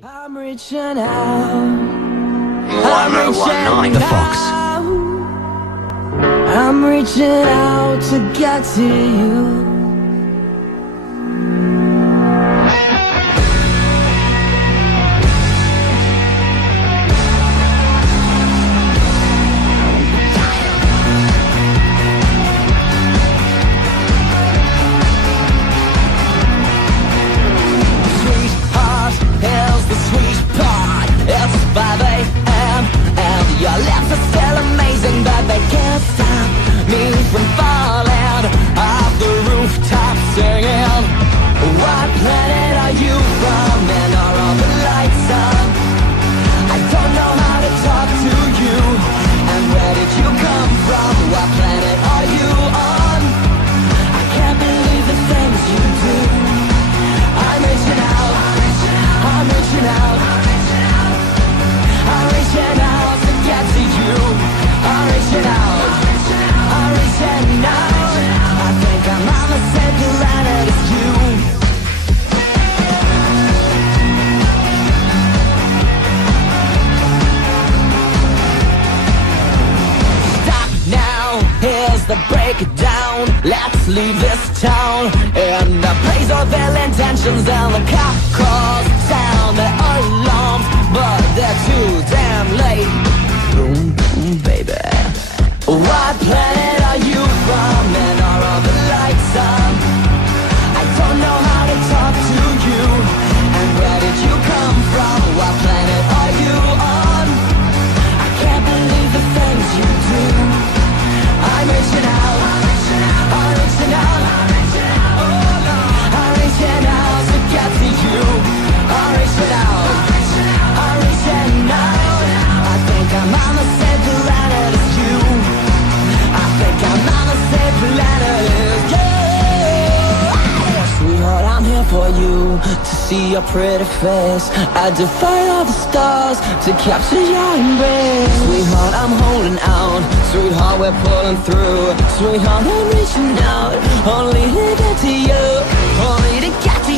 I'm reaching out. 1019 The Fox. I'm reaching out to get to you. Sweetheart, here's the sweet part. It's 5 a.m. and your lips are still amazing, but they can't stop me from falling off the rooftop singing. What planet are you from, and are all the lights on? I don't know how to talk to you. And where did you come from? What planet are you on? I can't believe the things you do. I'm reaching out, I'm reaching out, I'm reaching out to get to you. I'm reaching out, I'm reaching out. I think I'm on the same planet as you. Stop now, here's the breakdown. Let's leave this town in the place of ill intentions, and the cop calls sound their alarms, but they're too damn late. Boom, boom, baby. What planet are you from, and are all the lights on? I don't know how to talk to you. And where did you come from? What planet are you on? I can't believe the things you do. I'm reaching out, I'm reaching out, oh Lord, I'm reaching out to get to you. I'm reaching out, I'm reaching out. I think I'm on the same planet as you. I think I'm on the same planet as you. Sweetheart, I'm here for you, to see your pretty face. I defy all the stars to capture your embrace. Sweetheart, I'm holding out. Sweetheart, we're pulling through. Sweetheart, I'm reaching out, only to get to you, only to get to